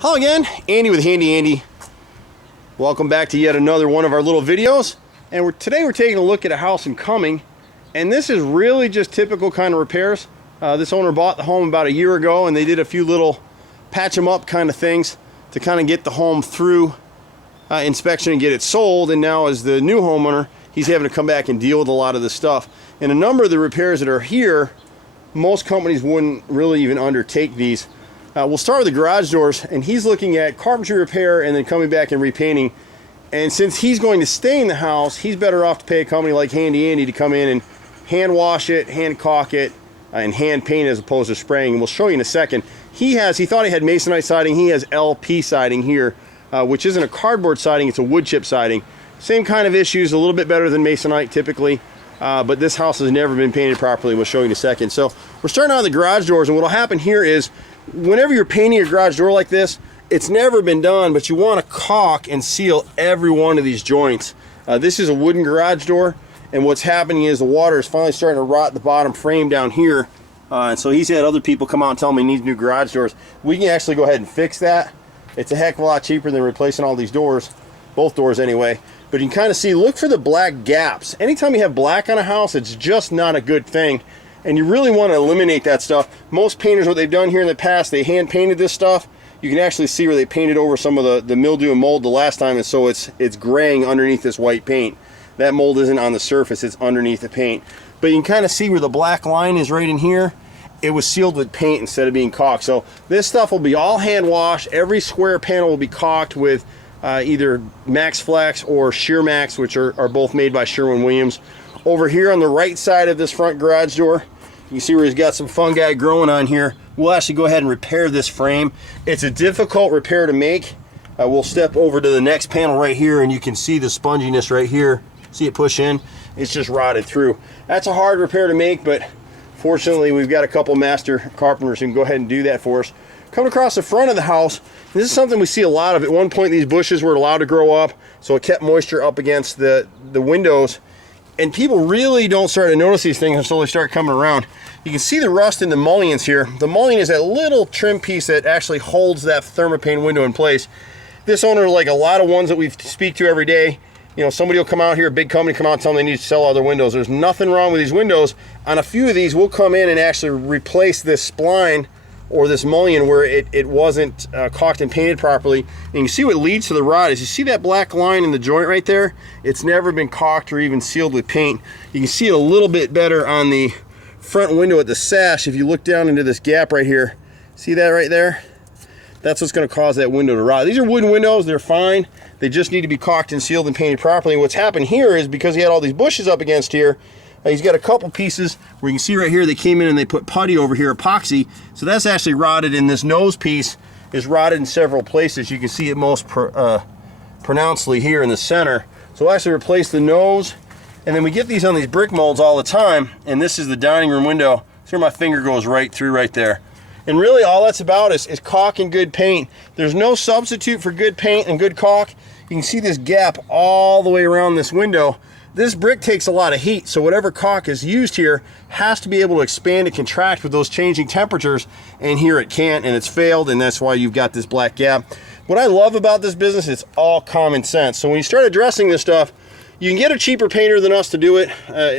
Hello again, Andy with Handy Andy. Welcome back to yet another one of our little videos. And today we're taking a look at a house in Cumming. And this is really just typical kind of repairs. This owner bought the home about a year ago, and they did a few little patch them up kind of things to kind of get the home through inspection and get it sold. And now as the new homeowner, he's having to come back and deal with a lot of this stuff. And a number of the repairs that are here, most companies wouldn't really even undertake these. We'll start with the garage doors, and he's looking at carpentry repair and then coming back and repainting. And since he's going to stay in the house, he's better off to pay a company like Handy Andy to come in and hand wash it, hand caulk it, and hand paint it as opposed to spraying. And we'll show you in a second. He thought he had masonite siding. He has LP siding here, which isn't a cardboard siding, it's a wood chip siding. Same kind of issues, a little bit better than masonite typically. But this house has never been painted properly. We'll show you in a second. So we're starting out with the garage doors, and what'll happen here is whenever you're painting your garage door like this, it's never been done, but you want to caulk and seal every one of these joints. This is a wooden garage door, and what's happening is the water is finally starting to rot the bottom frame down here. And so he's had other people come out and tell him he needs new garage doors. We can actually go ahead and fix that. It's a heck of a lot cheaper than replacing all these doors, both doors anyway. But you can kind of see, look for the black gaps. Anytime you have black on a house, it's just not a good thing. And you really want to eliminate that stuff. Most painters, what they've done here in the past, they hand painted this stuff. You can actually see where they painted over some of the mildew and mold the last time, and so it's graying underneath this white paint. That mold isn't on the surface, it's underneath the paint. But you can kind of see where the black line is right in here. It was sealed with paint instead of being caulked. So this stuff will be all hand washed. Every square panel will be caulked with either Max Flex or Sheer Max, which are both made by Sherwin-Williams. Over here on the right side of this front garage door, you can see where he's got some fungi growing on here. We'll actually go ahead and repair this frame. It's a difficult repair to make. We'll step over to the next panel right here, and you can see the sponginess right here. See it push in? It's just rotted through. That's a hard repair to make, but fortunately we've got a couple master carpenters who can go ahead and do that for us. Coming across the front of the house, this is something we see a lot of. At one point, these bushes were allowed to grow up, so it kept moisture up against the windows. And people really don't start to notice these things until they start coming around. You can see the rust in the mullions here. The mullion is that little trim piece that actually holds that thermopane window in place. This owner, like a lot of ones that we speak to every day, you know, somebody will come out here, a big company come out and tell them they need to sell all their windows. There's nothing wrong with these windows. On a few of these, we'll come in and actually replace this spline or this mullion where it wasn't caulked and painted properly. And you can see what leads to the rot is, you see that black line in the joint right there? It's never been caulked or even sealed with paint. You can see it a little bit better on the front window at the sash. If you look down into this gap right here, see that right there? That's what's going to cause that window to rot. These are wooden windows, they're fine. They just need to be caulked and sealed and painted properly. What's happened here is because he had all these bushes up against here, he's got a couple pieces where you can see right here they came in and they put putty over here, epoxy. So that's actually rotted, and this nose piece is rotted in several places. You can see it most pronouncedly here in the center. So we'll actually replace the nose, and then we get these on these brick molds all the time, and this is the dining room window. See where my finger goes right through right there. And really all that's about is caulk and good paint. There's no substitute for good paint and good caulk. You can see this gap all the way around this window. This brick takes a lot of heat, so whatever caulk is used here has to be able to expand and contract with those changing temperatures, and here it can't, and it's failed, and that's why you've got this black gap. What I love about this business, it's all common sense. So when you start addressing this stuff, you can get a cheaper painter than us to do it.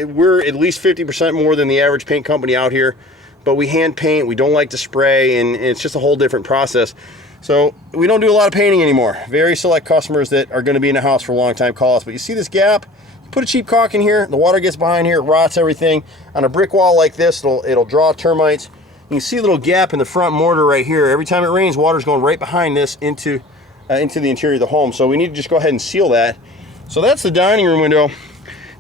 We're at least 50% more than the average paint company out here, but we hand paint, we don't like to spray, and it's just a whole different process. So we don't do a lot of painting anymore. Very select customers that are going to be in the house for a long time call us. But you see this gap? Put a cheap caulk in here, the water gets behind here, it rots everything. On a brick wall like this, it'll draw termites. You can see a little gap in the front mortar right here. Every time it rains, water's going right behind this into the interior of the home. So we need to just go ahead and seal that. So that's the dining room window.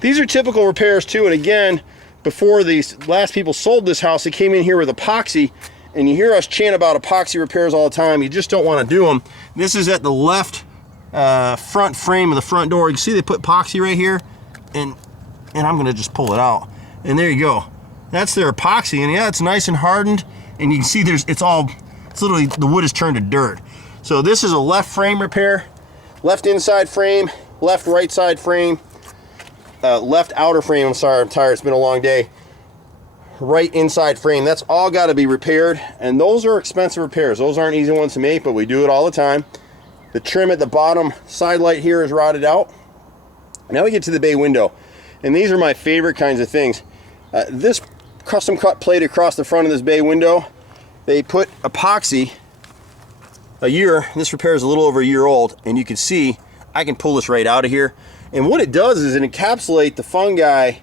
These are typical repairs too, and again, before these last people sold this house, they came in here with epoxy, and you hear us chant about epoxy repairs all the time. You just don't want to do them. This is at the left front frame of the front door. You can see they put epoxy right here, and I'm gonna just pull it out, and there you go. That's their epoxy, and yeah, it's nice and hardened, and you can see it's literally the wood is turned to dirt. So this is a left frame repair, left inside frame, left right side frame, left outer frame. I'm sorry, I'm tired, it's been a long day. right inside frame. That's all got to be repaired, and those are expensive repairs. Those aren't easy ones to make, but we do it all the time. The trim at the bottom side light here is rotted out. Now we get to the bay window, and these are my favorite kinds of things. This custom cut plate across the front of this bay window, they put epoxy a year. This repair is a little over a year old, and you can see I can pull this right out of here. And what it does is it encapsulates the fungi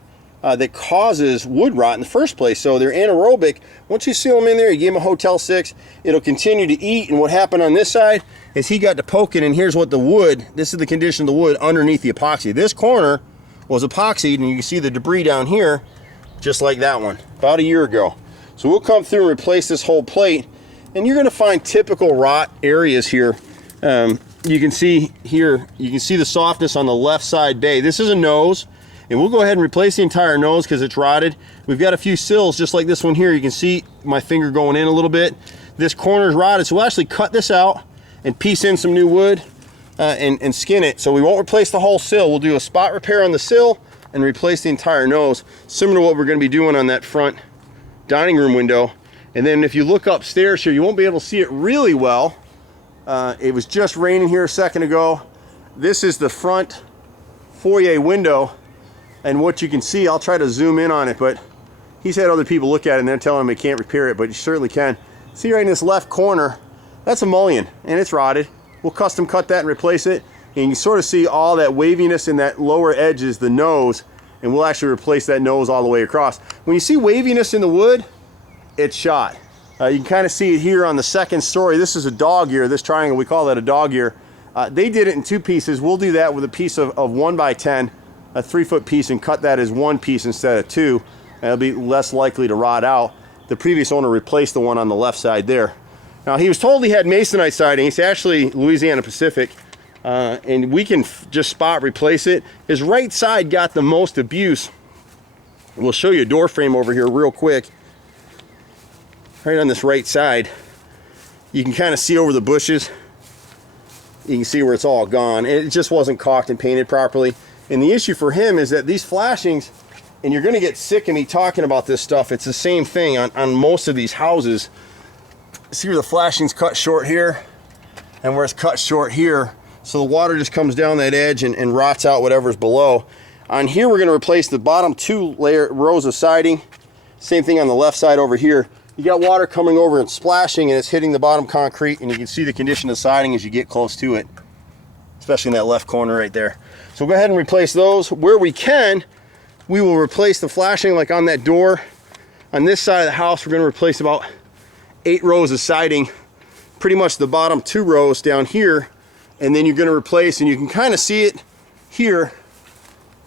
that causes wood rot in the first place. So they're anaerobic. Once you seal them in there, you give them a Hotel 6, it'll continue to eat. And what happened on this side is he got to poking, and here's what the wood, this is the condition of the wood underneath the epoxy. This corner was epoxied, and you can see the debris down here, just like that one, about a year ago. So we'll come through and replace this whole plate, and you're gonna find typical rot areas here. You can see here, you can see the softness on the left side bay. This is a nose, and we'll go ahead and replace the entire nose because it's rotted. We've got a few sills just like this one here. You can see my finger going in a little bit. This corner is rotted, so we'll actually cut this out and piece in some new wood and skin it. So we won't replace the whole sill. We'll do a spot repair on the sill and replace the entire nose, similar to what we're going to be doing on that front dining room window. And then if you look upstairs here, you won't be able to see it really well. It was just raining here a second ago. This is the front foyer window, and what you can see, I'll try to zoom in on it, but he's had other people look at it and they're telling him he can't repair it, but you certainly can. See right in this left corner, that's a mullion and it's rotted. We'll custom cut that and replace it, and you can sort of see all that waviness in that lower edge is the nose, and we'll actually replace that nose all the way across. When you see waviness in the wood, it's shot. You can kind of see it here on the second story. This is a dog ear, this triangle, we call that a dog ear. They did it in two pieces. We'll do that with a piece of 1x10, a 3-foot piece, and cut that as one piece instead of two. And it'll be less likely to rot out. The previous owner replaced the one on the left side there. Now he was told he had masonite siding. It's actually Louisiana Pacific, and we can just spot replace it. His right side got the most abuse. We'll show you a door frame over here real quick. Right on this right side, you can kind of see over the bushes. You can see where it's all gone. It just wasn't caulked and painted properly. And the issue for him is that these flashings, and you're gonna get sick of me talking about this stuff, it's the same thing on most of these houses. See where the flashing's cut short here and where it's cut short here. So the water just comes down that edge and rots out whatever's below. On here, we're gonna replace the bottom two rows of siding. Same thing on the left side over here. You got water coming over and splashing, and it's hitting the bottom concrete, and you can see the condition of the siding as you get close to it, especially in that left corner right there. So we'll go ahead and replace those. Where we can, we will replace the flashing, like on that door. On this side of the house, we're gonna replace about 8 rows of siding, pretty much the bottom 2 rows down here, and then you're gonna replace, and you can kind of see it here.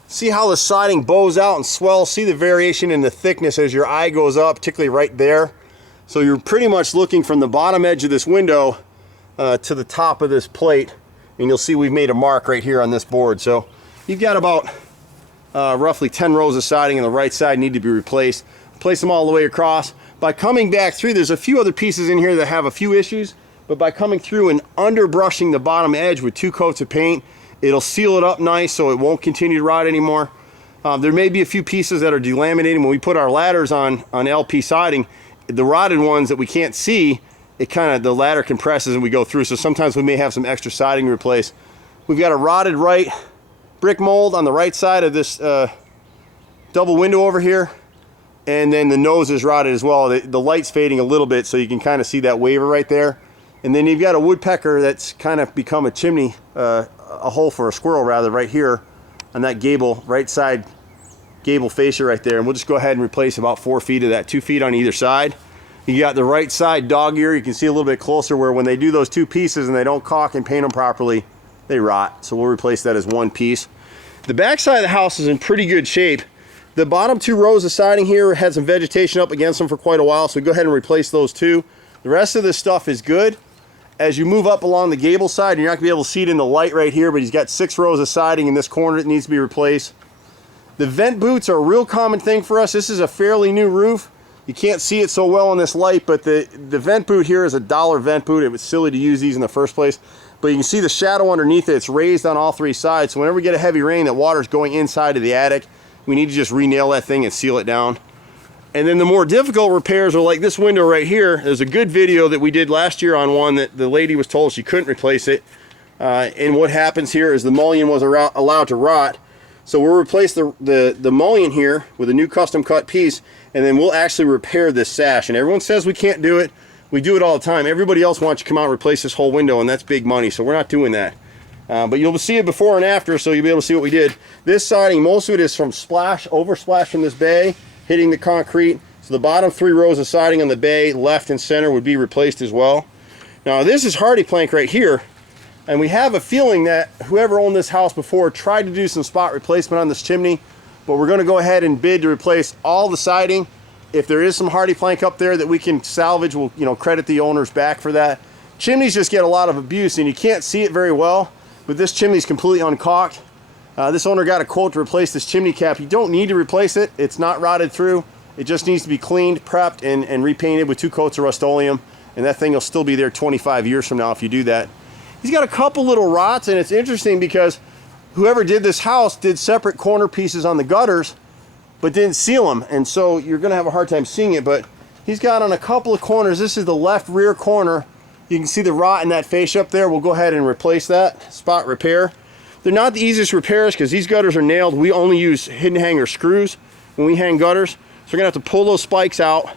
See how the siding bows out and swells? See the variation in the thickness as your eye goes up, particularly right there. So you're pretty much looking from the bottom edge of this window to the top of this plate, and you'll see we've made a mark right here on this board. So you've got about roughly 10 rows of siding on the right side need to be replaced. Place them all the way across. By coming back through, there's a few other pieces in here that have a few issues, but by coming through and underbrushing the bottom edge with 2 coats of paint, it'll seal it up nice so it won't continue to rot anymore. There may be a few pieces that are delaminating. When we put our ladders on LP siding, the rotted ones that we can't see, it kind of, the ladder compresses and we go through. So sometimes we may have some extra siding to replace. We've got a rotted right brick mold on the right side of this double window over here. And then the nose is rotted as well. The light's fading a little bit, so you can kind of see that waver right there. And then you've got a woodpecker that's kind of become a chimney, a hole for a squirrel rather, right here on that gable, right side gable fascia right there. And we'll just go ahead and replace about 4 feet of that, 2 feet on either side. You got the right side dog ear. You can see a little bit closer where when they do those 2 pieces and they don't caulk and paint them properly, they rot. So we'll replace that as 1 piece. The back side of the house is in pretty good shape. The bottom 2 rows of siding here had some vegetation up against them for quite a while, so we go ahead and replace those 2. The rest of this stuff is good. As you move up along the gable side, you're not gonna be able to see it in the light right here, but he's got 6 rows of siding in this corner that needs to be replaced. The vent boots are a real common thing for us. This is a fairly new roof. You can't see it so well in this light, but the vent boot here is a $1 vent boot. It was silly to use these in the first place, but you can see the shadow underneath it. It's raised on all 3 sides, so whenever we get a heavy rain, that water's going inside of the attic. We need to just re-nail that thing and seal it down. And then the more difficult repairs are like this window right here. There's a good video that we did last year on one that the lady was told she couldn't replace it. And what happens here is the mullion was allowed to rot. So we'll replace the mullion here with a new custom cut piece, and then we'll actually repair this sash. And everyone says we can't do it. We do it all the time. Everybody else wants you to come out and replace this whole window, and that's big money, so we're not doing that. But you'll see it before and after, so you'll be able to see what we did. This siding, most of it is from oversplash from this bay, hitting the concrete. So the bottom 3 rows of siding on the bay, left and center, would be replaced as well. Now this is hardy plank right here, and we have a feeling that whoever owned this house before tried to do some spot replacement on this chimney, but we're going to go ahead and bid to replace all the siding. If there is some hardy plank up there that we can salvage, we'll credit the owners back for that. Chimneys just get a lot of abuse, and you can't see it very well, but this chimney's completely uncaulked. This owner got a quote to replace this chimney cap. You don't need to replace it. It's not rotted through. It just needs to be cleaned, prepped, and repainted with 2 coats of Rust-Oleum, and that thing will still be there 25 years from now if you do that. He's got a couple little rots, and it's interesting because whoever did this house did separate corner pieces on the gutters, but didn't seal them, and so you're going to have a hard time seeing it. But he's got on a couple of corners. This is the left rear corner. You can see the rot in that fascia up there. We'll go ahead and replace that, spot repair. They're not the easiest repairs because these gutters are nailed. We only use hidden hanger screws when we hang gutters. So we're going to have to pull those spikes out,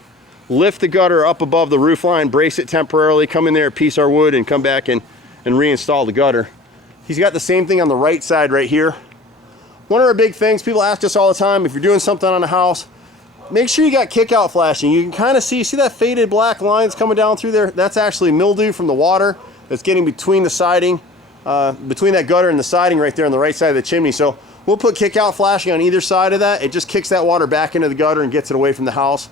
lift the gutter up above the roof line, brace it temporarily, come in there, piece our wood, and come back and reinstall the gutter. He's got the same thing on the right side right here. One of our big things, people ask us all the time, if you're doing something on a house, make sure you got kick-out flashing. You can kind of see that faded black lines coming down through there? That's actually mildew from the water that's getting between the siding, between that gutter and the siding right there on the right side of the chimney. So we'll put kick-out flashing on either side of that. It just kicks that water back into the gutter and gets it away from the house.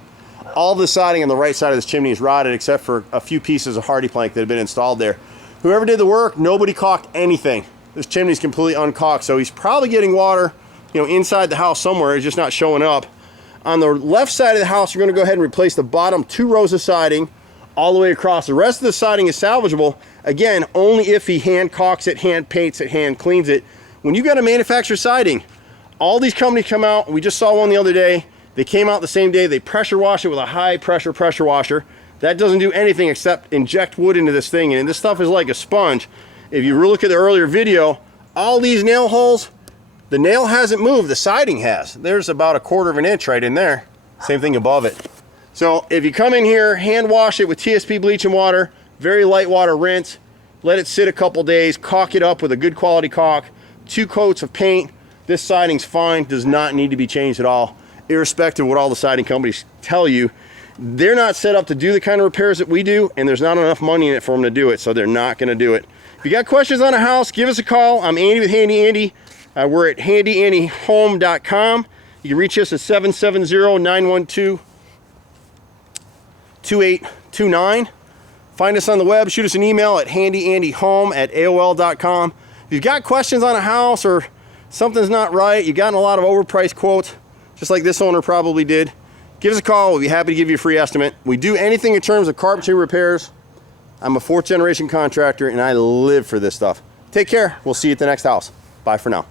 All the siding on the right side of this chimney is rotted except for a few pieces of hardy plank that have been installed there. Whoever did the work, nobody caulked anything. This chimney's completely uncaulked, so he's probably getting water, inside the house somewhere. It's just not showing up. On the left side of the house, we're going to go ahead and replace the bottom 2 rows of siding all the way across. The rest of the siding is salvageable, again, only if he hand caulks it, hand paints it, hand cleans it. When you got a manufactured siding, all these companies come out. We just saw one the other day. They came out the same day. They pressure wash it with a high pressure washer. That doesn't do anything except inject wood into this thing, and this stuff is like a sponge. If you look at the earlier video, all these nail holes, the nail hasn't moved, the siding has. There's about 1/4 of an inch right in there. Same thing above it. So if you come in here, hand wash it with TSP bleach and water, very light water rinse, let it sit a couple days, caulk it up with a good quality caulk, 2 coats of paint. This siding's fine, does not need to be changed at all, irrespective of what all the siding companies tell you. They're not set up to do the kind of repairs that we do, and there's not enough money in it for them to do it, so they're not going to do it. If you got questions on a house, give us a call. I'm Andy with Handy Andy. We're at handyandyhome.com. You can reach us at 770-912-2829. Find us on the web. Shoot us an email at handyandyhome@aol.com. If you've got questions on a house or something's not right, you've gotten a lot of overpriced quotes, just like this owner probably did, give us a call. We'll be happy to give you a free estimate. We do anything in terms of carpentry repairs. I'm a 4th generation contractor, and I live for this stuff. Take care. We'll see you at the next house. Bye for now.